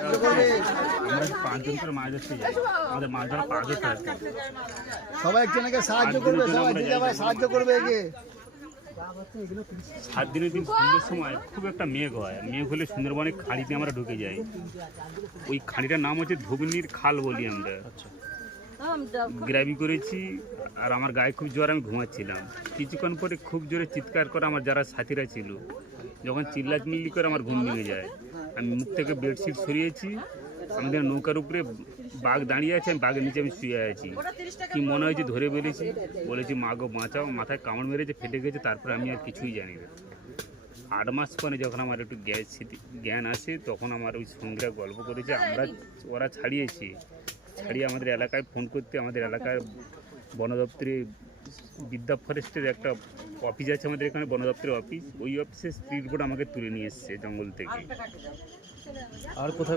আমরা 5 জন করে মাছ ধরতে যাই। আমাদের মাছ ধরা 5 জন থাকে। সবাই একজনকে সাহায্য করবে, সবাই যে যাবে সাহায্য করবে একে। 7 দিনের দিন সন্ধ্যের সময় খুব একটা মেঘ হয়। মেঘ হলে সুন্দরবনের খাঁড়িতে আমরা ঢুকে যাই। ওই খাঁড়িটার নাম হচ্ছে ধুবনির খাল বলি আমরা। গ্রাবি করেছি আর আমার গায়ে খুব জ্বর, আমি ঘুমাচ্ছিলাম। কিছুক্ষণ পরে খুব জোরে চিৎকার করে আমার যারা সাথীরা ছিল, যখন চিল্লাচিল্লি করে আমার ঘুম ভেঙে যায়। আমি মুখ থেকে বেডশিট সরিয়েছি, আমাদের নৌকার উপরে বাঘ দাঁড়িয়ে আছে, আমি বাঘের নিচে আমি শুয়ে আছি। কি মনে হয়েছে ধরে বেরিয়েছি, বলেছি মা গো বাঁচাও, মাথায় কামড় মেরেছে, ফেটে গেছে। তারপরে আমি আর কিছুই জানি না। 8 মাস পরে যখন আমার একটু জ্ঞান আসে, তখন আমার ওই সঙ্গীরা গল্প করেছে ওরা ছাড়িয়েছে। ছাড়িয়ে আমাদের এলাকায় ফোন করতে, আমাদের এলাকায় বন দপ্তরে বিদ্যা ফরেস্টের একটা অফিস আছে আমাদের এখানে, বন দপ্তরের অফিস। ওই অফিসে স্পিড বোট আমাকে তুলে নিয়ে এসছে জঙ্গল থেকে। আর কোথায়